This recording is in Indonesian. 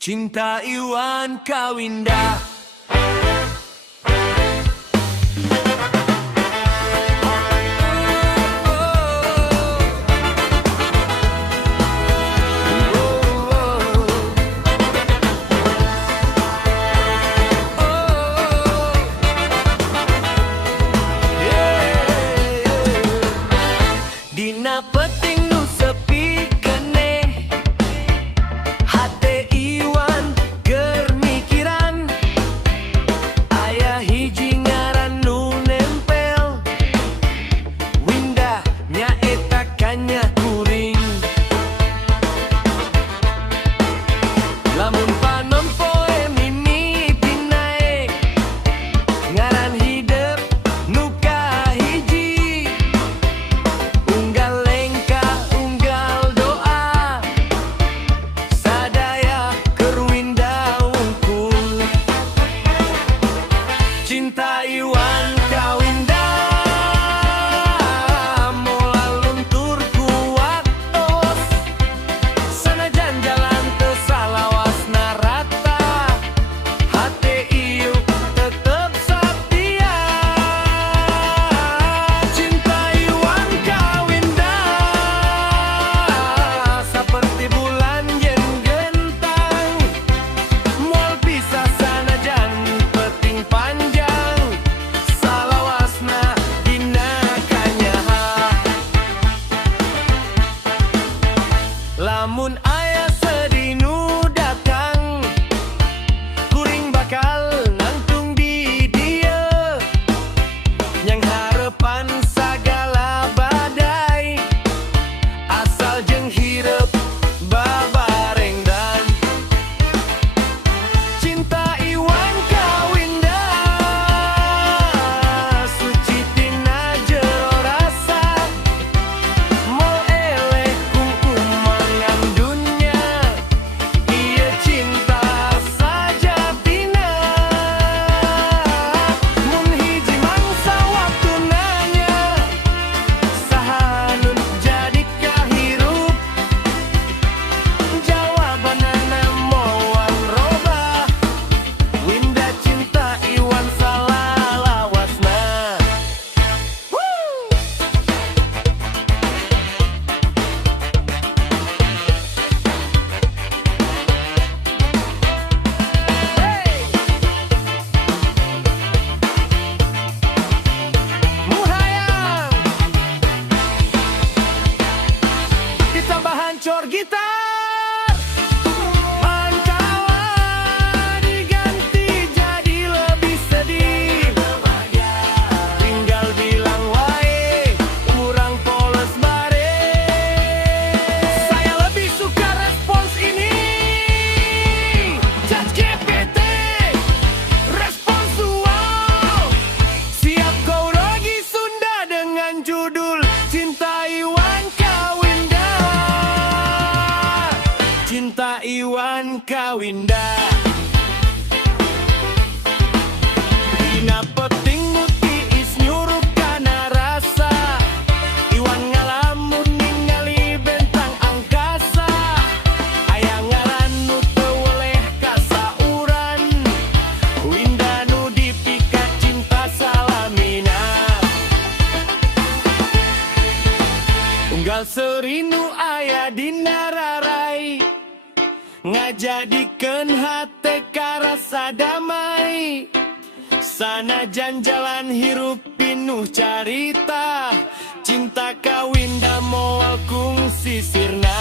Cinta Iwan Kawinda. Dina peting nu sepi keneh hate Iwan keur mikiran aya hiji ngaran nu nempel Winda nyaeta kanya kuring lamun panon poe mimiti nae ngaran hidep nu kahiji unggal lengka unggal doa sadaya keur Winda wungkul cinta Iwan Kawinda moal luntur kuat tos sanajan jalan teu salawasna rata hate ieu tetep satia cinta Iwan Kawinda saperti bulan yen gentang moal pisah sanajan peting panjang salawasna dina kanyaha lamun aya sedih nu datang kuring bakal nangtung di dieu yang harapan sagala badai asal jeung hireup babarengdan cinta Iwan Kawinda suci tina jero rasa moal eleh kumangan dunya ieu cinta sajatina mun hiji mangsa waktu nanya saha nu jadi kahirup jawabanana moal robah Winda cinta Iwan salalawasna. Hey! Muhayang ditambah hancur gitar Pancawa diganti jadi lebih sedih tinggal bilang wae urang polos bare saya lebih suka respons ini ChatGPT respons wow siap kau lagi Sunda dengan judul Cinta Iwan Kawinda Cinta Iwan Kawinda dina peting nu tiis nyurup kana rasa Iwan ngalamun ningali bentang angkasa aya ngaran nu teu weleh kasauran Winda nu dipika cinta salamina unggal seuri nu aya dina rarai ngajadikeun hate karasa damai sanajan jalan hirup pinuh carita cinta Kawinda moal kung sisirna.